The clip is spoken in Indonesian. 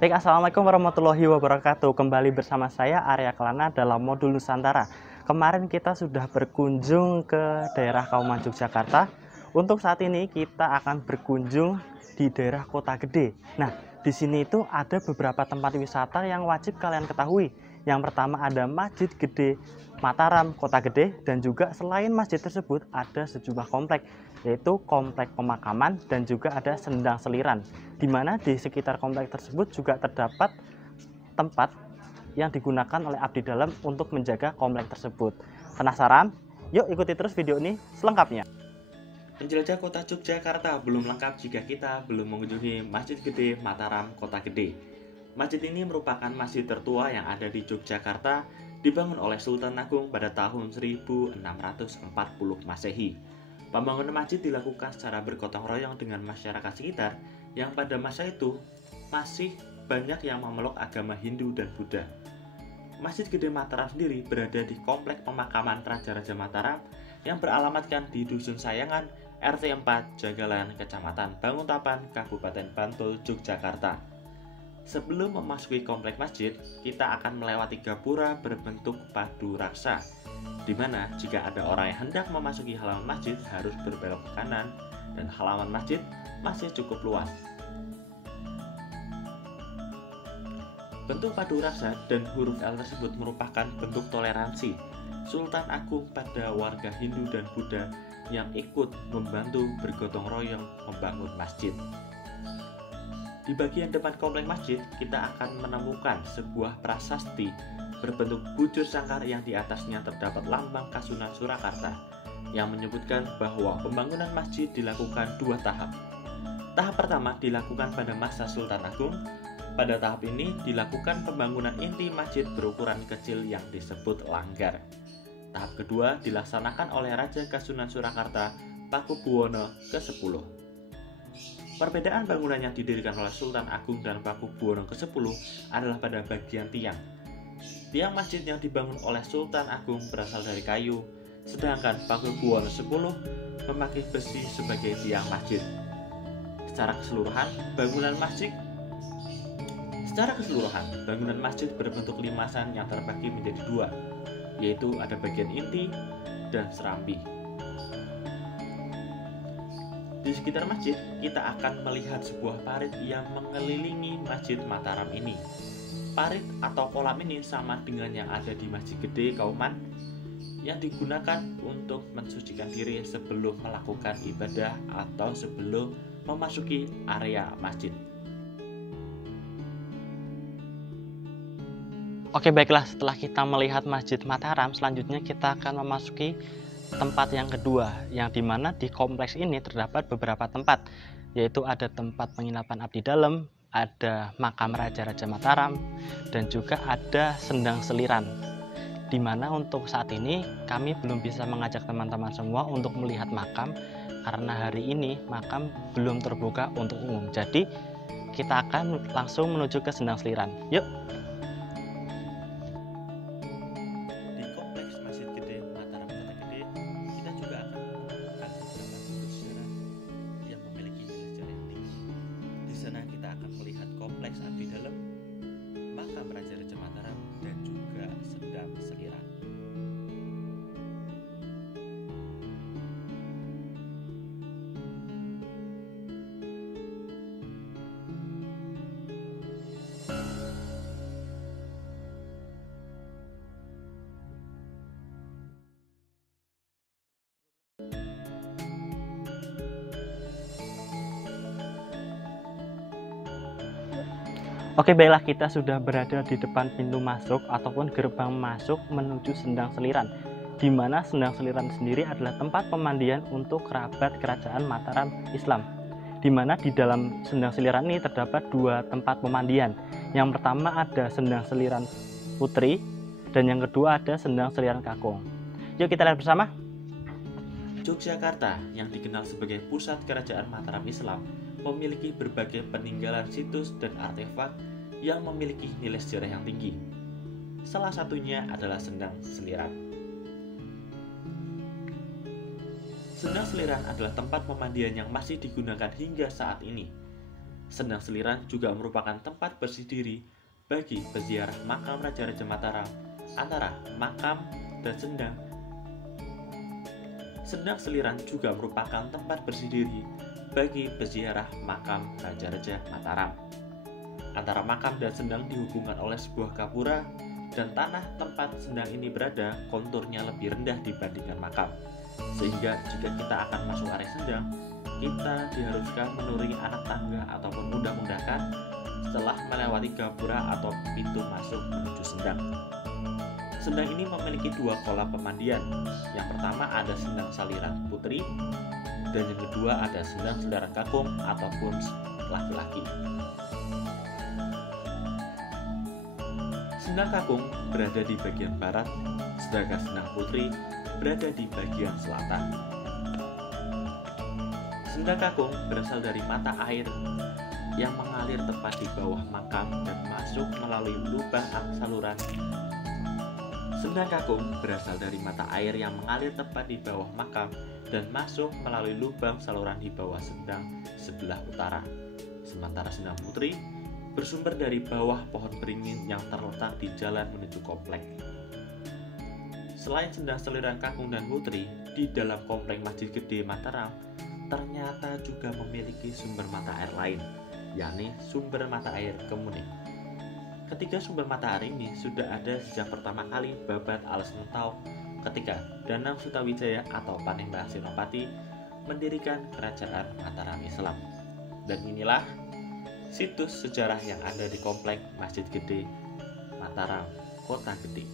Baik, Assalamualaikum warahmatullahi wabarakatuh. Kembali bersama saya Arya Kelana dalam modul Nusantara. Kemarin kita sudah berkunjung ke daerah Kauman Yogyakarta. Untuk saat ini kita akan berkunjung di daerah Kota Gede. Nah, di sini itu ada beberapa tempat wisata yang wajib kalian ketahui. Yang pertama ada Masjid Gede Mataram, Kota Gede, dan juga selain masjid tersebut ada sejumlah komplek, yaitu komplek pemakaman dan juga ada sendang seliran, di mana di sekitar komplek tersebut juga terdapat tempat yang digunakan oleh abdi dalam untuk menjaga komplek tersebut. Penasaran? Yuk ikuti terus video ini selengkapnya. Penjelajah kota Yogyakarta belum lengkap jika kita belum mengunjungi Masjid Gede Mataram, Kota Gede. Masjid ini merupakan masjid tertua yang ada di Yogyakarta, dibangun oleh Sultan Agung pada tahun 1640 Masehi. Pembangunan masjid dilakukan secara bergotong royong dengan masyarakat sekitar yang pada masa itu masih banyak yang memeluk agama Hindu dan Buddha. Masjid Gede Mataram sendiri berada di komplek pemakaman Raja-Raja Mataram yang beralamatkan di Dusun Sayangan, RT 4, Jagalan, Kecamatan Banguntapan, Kabupaten Bantul, Yogyakarta. Sebelum memasuki komplek masjid, kita akan melewati gapura berbentuk padu raksa, di mana jika ada orang yang hendak memasuki halaman masjid harus berbelok ke kanan, dan halaman masjid masih cukup luas. Bentuk padu raksa dan huruf L tersebut merupakan bentuk toleransi Sultan Agung pada warga Hindu dan Buddha yang ikut membantu bergotong royong membangun masjid. Di bagian depan komplek masjid, kita akan menemukan sebuah prasasti berbentuk bujur sangkar yang di atasnya terdapat lambang Kasunan Surakarta yang menyebutkan bahwa pembangunan masjid dilakukan dua tahap. Tahap pertama dilakukan pada masa Sultan Agung. Pada tahap ini dilakukan pembangunan inti masjid berukuran kecil yang disebut langgar. Tahap kedua dilaksanakan oleh Raja Kasunan Surakarta Pakubuwono ke-10. Perbedaan bangunan yang didirikan oleh Sultan Agung dan Pakubuwono ke-10 adalah pada bagian tiang. Tiang masjid yang dibangun oleh Sultan Agung berasal dari kayu, sedangkan Pakubuwono ke-10 memakai besi sebagai tiang masjid. Secara keseluruhan, bangunan masjid berbentuk limasan yang terbagi menjadi dua, yaitu ada bagian inti dan serambi. Di sekitar masjid, kita akan melihat sebuah parit yang mengelilingi Masjid Mataram ini. Parit atau kolam ini sama dengan yang ada di Masjid Gede Kauman, yang digunakan untuk mensucikan diri sebelum melakukan ibadah atau sebelum memasuki area masjid. Oke, baiklah, setelah kita melihat Masjid Mataram, selanjutnya kita akan memasuki tempat yang kedua, yang dimana di kompleks ini terdapat beberapa tempat, yaitu ada tempat penginapan abdi dalam, ada makam Raja-Raja Mataram, dan juga ada sendang seliran. Dimana untuk saat ini kami belum bisa mengajak teman-teman semua untuk melihat makam, karena hari ini makam belum terbuka untuk umum. Jadi kita akan langsung menuju ke sendang seliran. Yuk! Raja-Raja Mataram dan juga sendang seliran. Oke, baiklah, kita sudah berada di depan pintu masuk ataupun gerbang masuk menuju sendang seliran, di mana sendang seliran sendiri adalah tempat pemandian untuk kerabat kerajaan Mataram Islam, di mana di dalam sendang seliran ini terdapat dua tempat pemandian. Yang pertama ada sendang seliran Putri, dan yang kedua ada sendang seliran Kakung. Yuk kita lihat bersama. Yogyakarta yang dikenal sebagai pusat kerajaan Mataram Islam memiliki berbagai peninggalan situs dan artefak yang memiliki nilai sejarah yang tinggi. Salah satunya adalah sendang seliran. Sendang seliran adalah tempat pemandian yang masih digunakan hingga saat ini. Sendang Seliran juga merupakan tempat bersih diri bagi peziarah makam Raja-Raja Mataram. Antara makam dan sendang, Sendang Seliran juga merupakan tempat bersih diri bagi peziarah makam Raja-Raja Mataram. Antara makam dan sendang dihubungkan oleh sebuah gapura, dan tanah tempat sendang ini berada konturnya lebih rendah dibandingkan makam. Sehingga jika kita akan masuk area sendang, kita diharuskan menuruni anak tangga ataupun undak-undakan setelah melewati gapura atau pintu masuk menuju sendang. Sendang ini memiliki dua kolam pemandian. Yang pertama ada Sendang Saliran Putri, dan yang kedua ada Sendang Seliran Kakung ataupun laki-laki. Sendang Kakung berada di bagian barat, sedangkan Sendang Putri berada di bagian selatan. Sendang Kakung berasal dari mata air yang mengalir tepat di bawah makam dan masuk melalui lubang saluran. Sendang Kakung berasal dari mata air yang mengalir tepat di bawah makam dan masuk melalui lubang saluran di bawah sendang sebelah utara. Sementara Sendang Putri bersumber dari bawah pohon beringin yang terletak di jalan menuju komplek. Selain Sendang Seliran Kakung dan Putri, di dalam komplek Masjid Gede Mataram ternyata juga memiliki sumber mata air lain, yakni sumber mata air Kemuning. Ketiga sumber mata air ini sudah ada sejak pertama kali Babat Alas Mentau ketika Danang Sutawijaya atau Panembah Senopati mendirikan kerajaan Mataram Islam. Dan inilah situs sejarah yang ada di komplek Masjid Gede Mataram, Kota Gede.